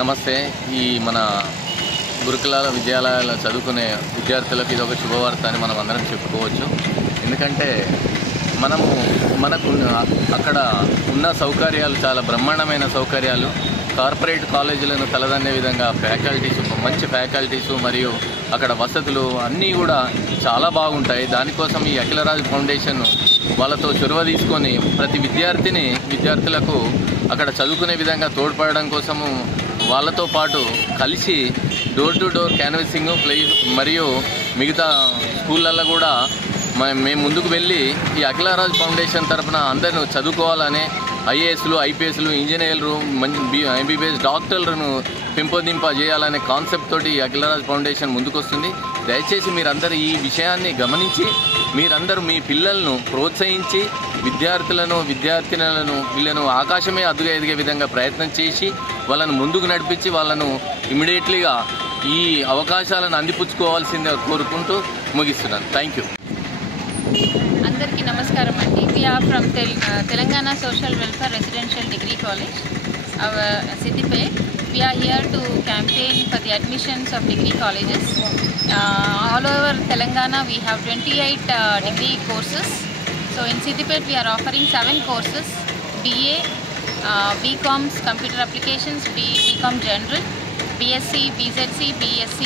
నమస్తే. ఈ మన గురుకులాల విద్యాలయాల్లో చదువుకునే విద్యార్థులకు ఇది ఒక శుభవార్త అని మనం అందరం చెప్పుకోవచ్చు. ఎందుకంటే మనకు అక్కడ ఉన్న సౌకర్యాలు చాలా బ్రహ్మాండమైన సౌకర్యాలు. కార్పొరేట్ కాలేజీలను తలదన్నే విధంగా ఫ్యాకల్టీస్, మంచి ఫ్యాకల్టీసు మరియు అక్కడ వసతులు అన్నీ కూడా చాలా బాగుంటాయి. దానికోసం ఈ అఖిలరాజ్ ఫౌండేషన్ వాళ్ళతో చొరవ తీసుకొని ప్రతి విద్యార్థులకు అక్కడ చదువుకునే విధంగా తోడ్పడడం కోసము వాళ్ళతో పాటు కలిసి డోర్ టు డోర్ క్యాన్వసింగ్ మరియు మిగతా స్కూళ్ళల్లో కూడా మేము ముందుకు వెళ్ళి ఈ అఖిలరాజ్ ఫౌండేషన్ తరఫున అందరిని చదువుకోవాలనే ఐఏఎస్లు, ఐపీఎస్లు, ఇంజనీర్లు, ఎంబీబీఎస్ డాక్టర్లను పెంపొందింపజేయాలనే కాన్సెప్ట్ తోటి ఈ అఖిలరాజ్ ఫౌండేషన్ ముందుకొస్తుంది. దయచేసి మీరందరూ ఈ విషయాన్ని గమనించి మీరందరూ మీ పిల్లలను ప్రోత్సహించి విద్యార్థులను వీళ్ళను ఆకాశమే ఎదిగే విధంగా ప్రయత్నం చేసి వాళ్ళను ముందుకు నడిపించి వాళ్ళను ఇమ్మీడియట్లీగా ఈ అవకాశాలను అందిపుచ్చుకోవాల్సిందిగా కోరుకుంటూ ముగిస్తున్నాను. Thank you. అందరికీ నమస్కారం అండి. We are from Telangana social welfare residential degree college Siddipet. We are here to campaign for the admissions of degree colleges. All over Telangana we have 28 degree courses. So in Siddipet we are offering 7 courses: BA, BComs Computer Applications, BCom General, BSc BZC, BSc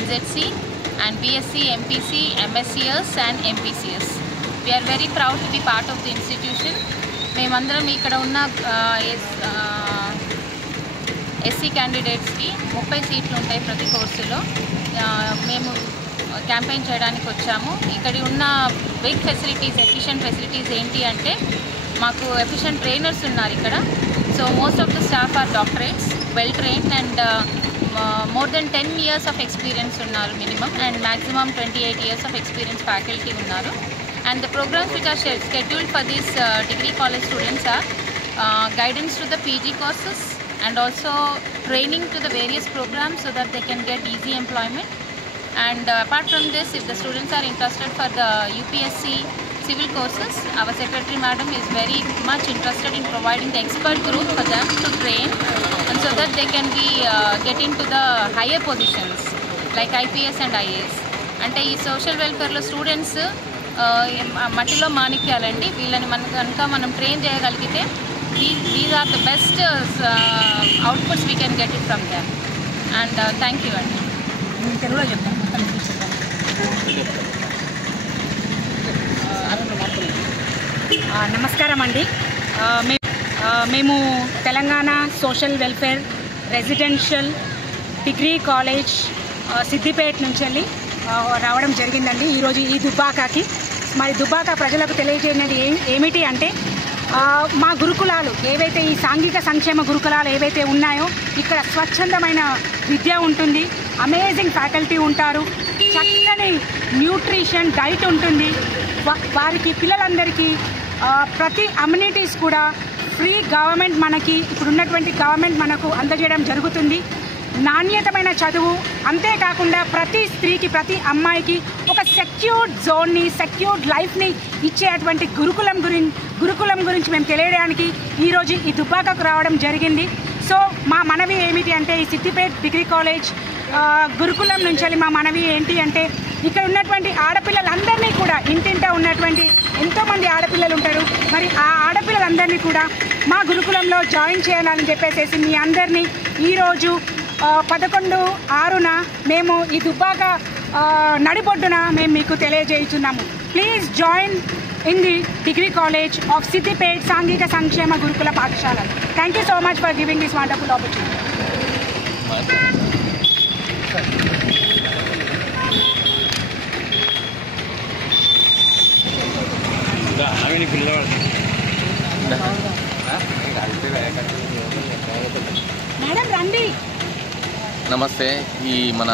MZC, and BSc MPC, MSCS and MPCS. We are very proud to be part of the institution. మేమందరం ఇక్కడ ఉన్న SC క్యాండిడేట్స్కి 30 సీట్లు ఉంటాయి ప్రతి కోర్సులో. మేము campaign చేయడానికి వచ్చాము. ఇక్కడ ఉన్న బిగ్ ఫెసిలిటీస్, ఎఫిషియెంట్ ఫెసిలిటీస్ ఏంటి అంటే మాకు ఎఫిషియెంట్ ట్రైనర్స్ ఉన్నారు ఇక్కడ. So most of the staff are doctorates, well trained and more than 10 years of experience unnaru minimum, and maximum 28 years of experience faculty unnaru. And the programs which are scheduled for these degree college students are guidance to the PG courses and also training to the various programs so that they can get easy employment. And apart from this, if the students are interested for the UPSC civil courses, our secretary madam is very much interested in providing the expert group for them to train, and so that they can be get into the higher positions like IPS and IAS. అంటే ఈ social వెల్ఫేర్లో students మట్టిలో మాణిక్యాలండి. వీళ్ళని మనం train చేయగలిగితే these are the best outputs we can get it from them. And thank you అండి. తెలుగులో చెప్తాను. నమస్కారం అండి. మేము Telangana social welfare residential degree college Siddipet నుంచి వెళ్ళి రావడం జరిగిందండి ఈరోజు ఈ దుబ్బాకకి. మరి దుబ్బాక ప్రజలకు తెలియజేయనది ఏమిటి అంటే మా గురుకులాలు ఏవైతే ఈ సాంఘిక సంక్షేమ గురుకులాలు ఏవైతే ఉన్నాయో ఇక్కడ స్వచ్ఛందమైన విద్య ఉంటుంది, అమేజింగ్ ఫ్యాకల్టీ ఉంటారు, చక్కని న్యూట్రిషన్ డైట్ ఉంటుంది. వారికి పిల్లలందరికీ ప్రతి అమ్యూనిటీస్ కూడా ఫ్రీ గవర్నమెంట్ మనకి ఇప్పుడున్నటువంటి గవర్నమెంట్ మనకు అందజేయడం జరుగుతుంది. నాణ్యతమైన చదువు, అంతేకాకుండా ప్రతి స్త్రీకి ప్రతి అమ్మాయికి ఒక సెక్యూర్డ్ జోన్ని, సెక్యూర్డ్ లైఫ్ని ఇచ్చేటువంటి గురుకులం గురించి మేము తెలియడానికి ఈరోజు ఈ దుబ్బాకకు రావడం జరిగింది. సో మా మనవి ఏమిటి అంటే ఈ సిద్దిపేట డిగ్రీ కాలేజ్ గురుకులం నుంచి మా మనవి ఏంటి అంటే ఇక్కడ ఉన్నటువంటి ఆడపిల్లలందరినీ కూడా ఇంటింటా ఉన్నటువంటి ఎంతోమంది ఆడపిల్లలు ఉంటారు. మరి ఆ ఆడపిల్లలందరినీ కూడా మా గురుకులంలో జాయిన్ చేయాలని చెప్పేసి మీ అందరినీ ఈరోజు 11/6 మేము ఈ దుబ్బాక నడిబొడ్డున మేము మీకు తెలియజేస్తున్నాము. Please join in the degree college of Siddipet Sangika Sankshema Gurukula Pathshala. Thank you so much for giving this wonderful opportunity. నమస్తే. ఈ మన